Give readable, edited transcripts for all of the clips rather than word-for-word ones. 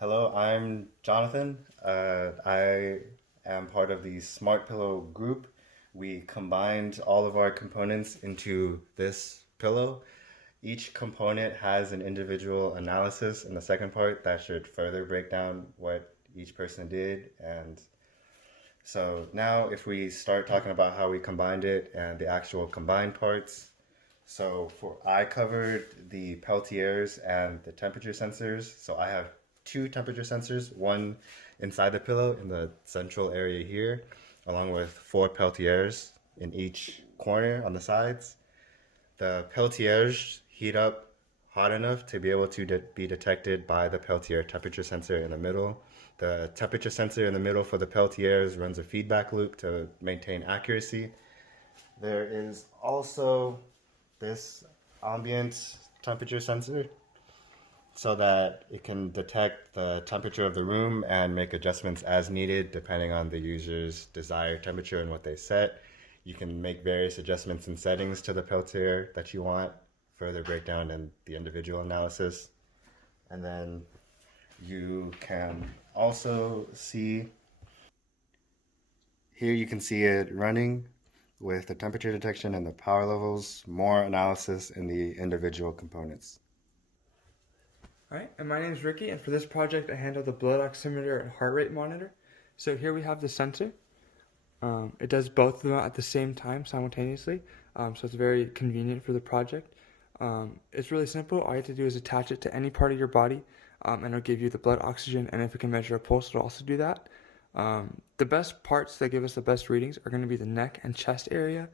Hello, I'm Jonathan. I am part of the Smart Pillow group. We combined all of our components into this pillow. Each component has an individual analysis in the second part that should further break down what each person did. And so now, if we start talking about how we combined it and the actual combined parts, I covered the Peltiers and the temperature sensors. So I have two temperature sensors, one inside the pillow in the central area here, along with four Peltiers in each corner on the sides. The Peltiers heat up hot enough to be able to be detected by the Peltier temperature sensor in the middle. The temperature sensor in the middle for the Peltiers runs a feedback loop to maintain accuracy. There is also this ambient temperature sensor so that it can detect the temperature of the room and make adjustments as needed depending on the user's desired temperature and what they set. You can make various adjustments and settings to the Peltier that you want, further breakdown in the individual analysis. And then you can also see, here you can see it running with the temperature detection and the power levels, more analysis in the individual components. Alright, and my name is Ricky, and for this project I handle the blood oximeter and heart rate monitor. So here we have the sensor. It does both of them at the same time simultaneously, so it's very convenient for the project. It's really simple. All you have to do is attach it to any part of your body, and it'll give you the blood oxygen, and if it can measure a pulse, it'll also do that. The best parts that give us the best readings are going to be the neck and chest area,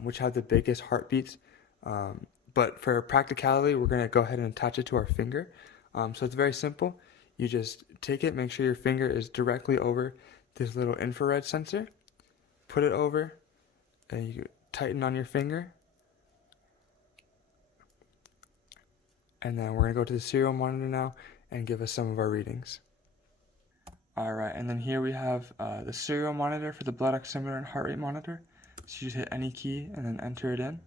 which have the biggest heartbeats. But for practicality, we're going to go ahead and attach it to our finger. So it's very simple. You just take it, make sure your finger is directly over this little infrared sensor. Put it over, and you tighten on your finger. And then we're going to go to the serial monitor now and give us some of our readings. Alright, and then here we have the serial monitor for the blood oximeter and heart rate monitor. So you just hit any key and then enter it in.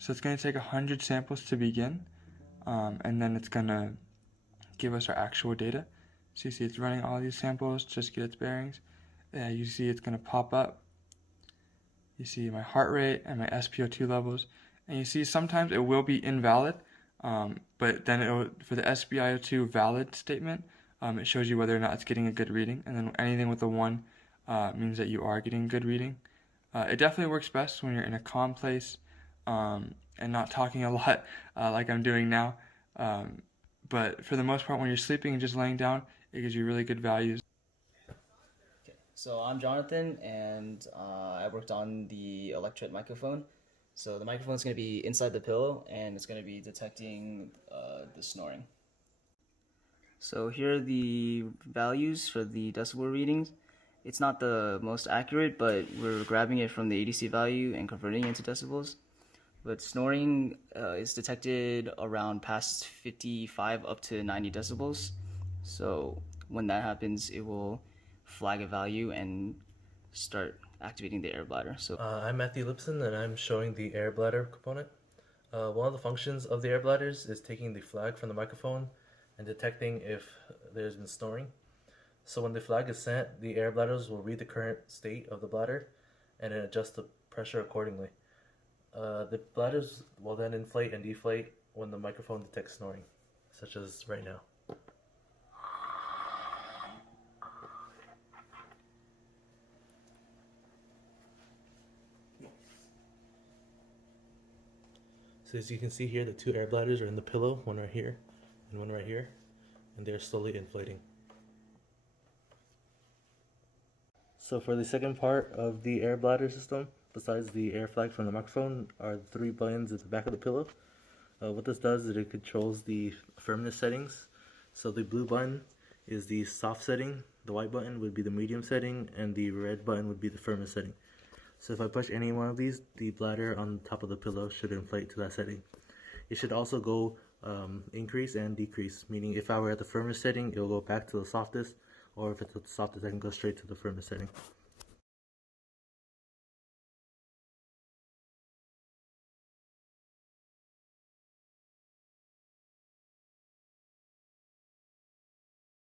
So it's going to take 100 samples to begin, and then it's going to give us our actual data. So you see it's running all these samples just to get its bearings. You see it's going to pop up. You see my heart rate and my SpO2 levels. And you see sometimes it will be invalid, but then for the SpO2 valid statement, it shows you whether or not it's getting a good reading. And then anything with a 1 means that you are getting a good reading. It definitely works best when you're in a calm place and not talking a lot like I'm doing now. But for the most part, when you're sleeping and just laying down, it gives you really good values. Okay, so I'm Jonathan, and I worked on the electret microphone. So the microphone is going to be inside the pillow, and it's going to be detecting the snoring. So here are the values for the decibel readings. It's not the most accurate, but we're grabbing it from the ADC value and converting it into decibels. But snoring is detected around past 55 up to 90 decibels. So when that happens, it will flag a value and start activating the air bladder. I'm Matthew Lipsun, and I'm showing the air bladder component. One of the functions of the air bladders is taking the flag from the microphone and detecting if there's been snoring. So when the flag is sent, the air bladders will read the current state of the bladder and then adjust the pressure accordingly. The bladders will then inflate and deflate when the microphone detects snoring, such as right now. So as you can see here, the two air bladders are in the pillow, one right here and one right here, and they're slowly inflating. So for the second part of the air bladder system, besides the air flag from the microphone, are the three buttons at the back of the pillow. What this does is it controls the firmness settings. So the blue button is the soft setting, the white button would be the medium setting, and the red button would be the firmness setting. So if I push any one of these, the bladder on top of the pillow should inflate to that setting. It should also go increase and decrease, meaning if I were at the firmest setting, it will go back to the softest, or if it's at the softest, I can go straight to the firmest setting.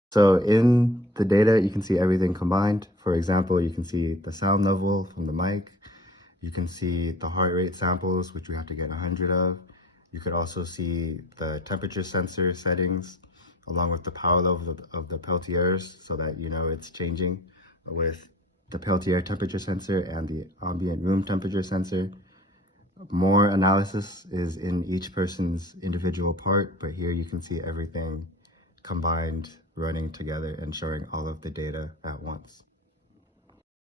So in the data, you can see everything combined. For example, you can see the sound level from the mic. You can see the heart rate samples, which we have to get 100 of. You could also see the temperature sensor settings, along with the power level of the Peltiers, so that you know it's changing with the Peltier temperature sensor and the ambient room temperature sensor. More analysis is in each person's individual part, but here you can see everything combined, running together and showing all of the data at once.